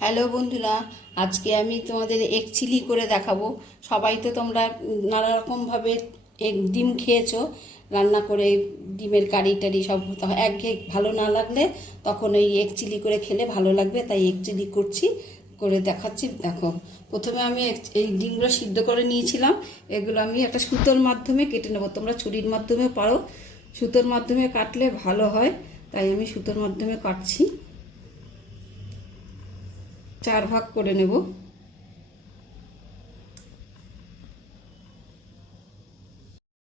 Hello বন্ধুরা, আজকে আমি তোমাদের এগ চিলি করে দেখাবো। সবাই তো তোমরা নানা রকমভাবে এগ ডিম খেয়েছো রান্না করে, ডিমের কারি টারি সব একঘেয়ে ভালো না লাগলে তখন এই এগ চিলি করে খেলে ভালো লাগবে, তাই এগ চিলি করছি, করে দেখাচ্ছি। দেখো, প্রথমে আমি এই ডিমগুলো সিদ্ধ করে নিয়েছিলাম। এগুলো আমি একটা সুতোর মাধ্যমে কেটে নেবো, তোমরা ছুরির মাধ্যমে পারো, সুতোর মাধ্যমে কাটলে ভালো হয়, তাই আমি সুতোর মাধ্যমে কাটছি। 4 ভাগ করে নেব।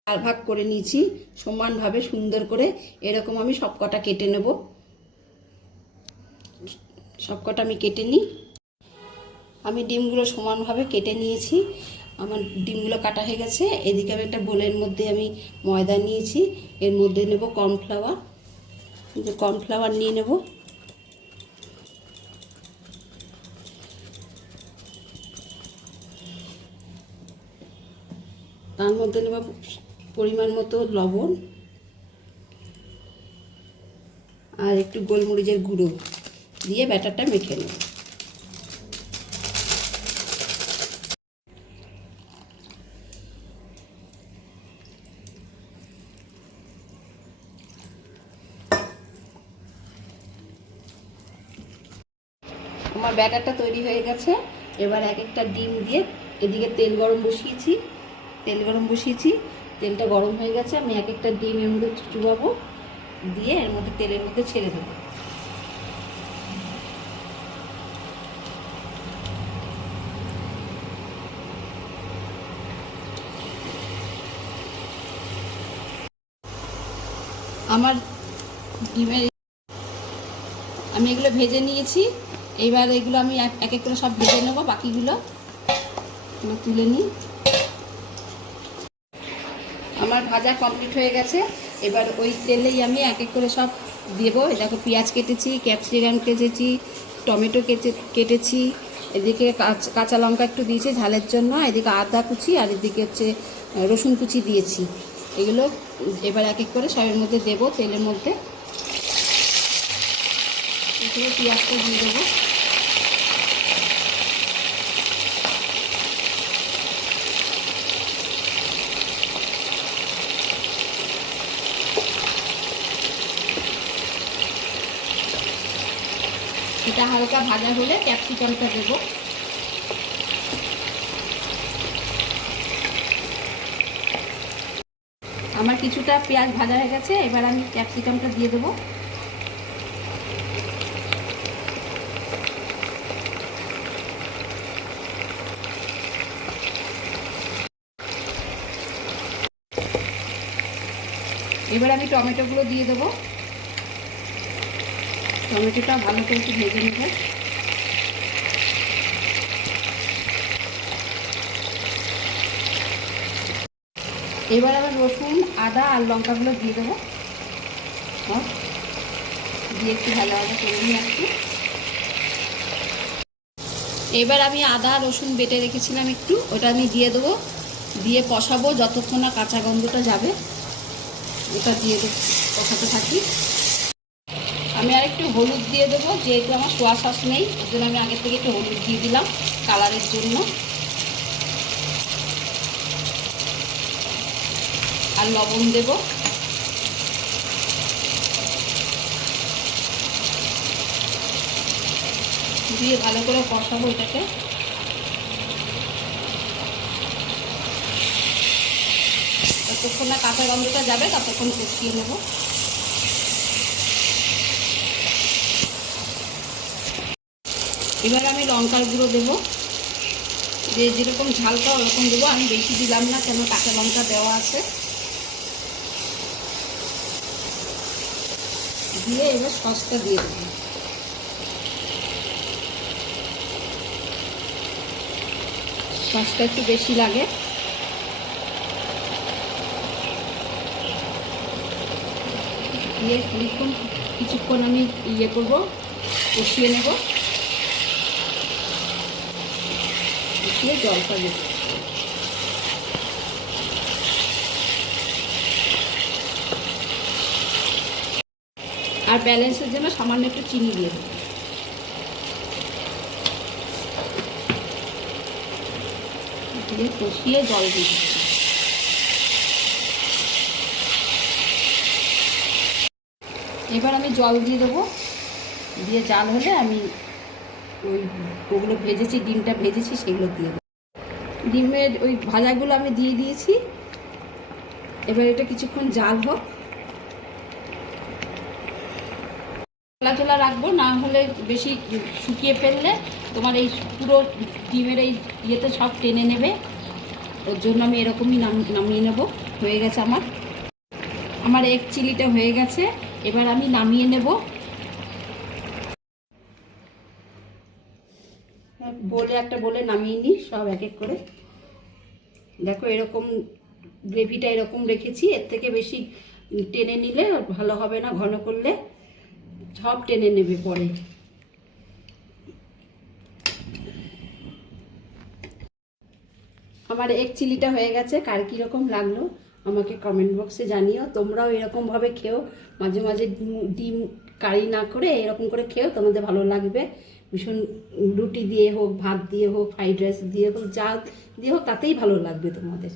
চার ভাগ করে নিয়েছি সমানভাবে, সুন্দর করে এরকম আমি সবকটা কেটে নেব। সবকটা আমি কেটে নিই। আমি ডিমগুলো সমানভাবে কেটে নিয়েছি। আমার ডিমগুলো কাটা হয়ে গেছে। এদিকে আমি একটা বোলের মধ্যে আমি ময়দা নিয়েছি, এর মধ্যে নেব কর্নফ্লাওয়ার। কর্নফ্লাওয়ার নিয়ে নেব। তার মধ্যে নেব পরিমাণ মতো লবণ আর একটু গোলমরিচের গুঁড়ো দিয়ে ব্যাটারটা মেখে নেব। আমার ব্যাটারটা তৈরি হয়ে গেছে। এবার এক একটা ডিম দিয়ে, এদিকে তেল গরম বসিয়েছি, তেলটা গরম হয়ে গেছে। আমি এক একটা ডিম এর মধ্যে চুবাবো, দিয়ে এর মধ্যে তেলের মধ্যে ছেড়ে দেবো। আমার ডিমের আমি এগুলো ভেজে নিয়েছি। এইবার এগুলো আমি এক এক করে সব ভেজে নেবো। বাকিগুলো তুলে নিই। আমার ভাজা কমপ্লিট হয়ে গেছে। এবার ওই তেলেই আমি এক এক করে সব দেবো। দেখো, পেঁয়াজ কেটেছি, ক্যাপসিকাম কেটেছি, টমেটো কেটেছি, এদিকে কাঁচা লঙ্কা একটু দিয়েছি ঝালের জন্য, এদিকে আদা কুচি, আর এদিকে হচ্ছে রসুন কুচি দিয়েছি। এগুলো এবার এক এক করে সবের মধ্যে দেবো, তেলের মধ্যে। এখানে পেঁয়াজটা দিয়ে দেবো। এটা হালকা ভাজা হলে ক্যাপসিকামটা দেবো। আমার কিছুটা পেঁয়াজ ভাজা হয়ে গেছে। এবার আমি ক্যাপসিকামটা দিয়ে দেবো। এবার আমি টমেটোগুলো দিয়ে দেবো। টমেটোটা ভালো করে একটু ভেজে নেব। এবার আবার রসুন, আদা আর লঙ্কাগুলো দিয়ে দেবো। দিয়ে একটু ভালোভাবে করে নিয়ে আসছি। এবার আমি আদা রসুন বেটে রেখেছিলাম একটু, ওটা আমি দিয়ে দেবো। দিয়ে কষাবো যতক্ষণ না কাঁচা গন্ধটা যাবে। ওটা দিয়ে কষাতে থাকি। আমি আর একটু হলুদ দিয়ে দেবো, যেহেতু আমার সোয়া সস নেই, ওই জন্য আমি আগের থেকে একটু হলুদ দিয়ে দিলাম কালারের জন্য। আর লবণ দেব। দিয়ে ভালো করে কষাবো এটাকে। যতক্ষণ না কাঁচা গন্ধটা যাবে ততক্ষণ কষিয়ে নেব। এবার আমি লঙ্কার গুঁড়ো দেবো, যে যেরকম ঝালটা ওরকম দেবো। আমি বেশি দিলাম না, কেন কাঁচা লঙ্কা দেওয়া আছে। দিয়ে এবার সসটা দিয়ে দেবো। সসটা একটু বেশি লাগে। দিয়ে কিছুক্ষণ আমি করবো, কষিয়ে নেব। কষিয়ে জলটা দেবো। আর ব্যালেন্সের জন্য সামান্য একটু চিনি দিয়ে দেবো। দিয়ে কষিয়ে জল দিয়ে দিচ্ছি। এবার আমি জল দিয়ে দেবো, দিয়ে জাল হলে আমি ওগুলো ভেজেছি, ডিমটা ভেজেছি সেগুলো দিয়ে দেবো। ডিমের ওই ভাজাগুলো আমি দিয়ে দিয়েছি। এবার এটা কিছুক্ষণ জাল হোক, তোলা তোলা রাখবো, না হলে বেশি শুকিয়ে ফেললে তোমার এই পুরো ডিমের এই ইয়েতে সব টেনে নেবে। ওর জন্য আমি এরকমই নামিয়ে নেব। হয়ে গেছে আমার এগ চিলিটা হয়ে গেছে। এবার আমি নামিয়ে নেব। একটা বলে নামিয়ে নিই সব এক এক করে। দেখো এরকম গ্রেভিটা এরকম রেখেছি, এর থেকে বেশি টেনে নিলে ভালো হবে না, ঘন করলে সব টেনে নেবে পরে। আমার এগ চিলিটা হয়ে গেছে, কার কীরকম লাগলো আমাকে কমেন্ট বক্সে জানিও। তোমরাও এরকমভাবে খেও, মাঝে মাঝে ডিম কারি না করে এরকম করে খেও, তোমাদের ভালো লাগবে ভীষণ। রুটি দিয়ে হোক, ভাত দিয়ে হোক, ফ্রাইড রাইস দিয়ে হোক, যা দিয়ে হোক তাতেই ভালো লাগবে তোমাদের।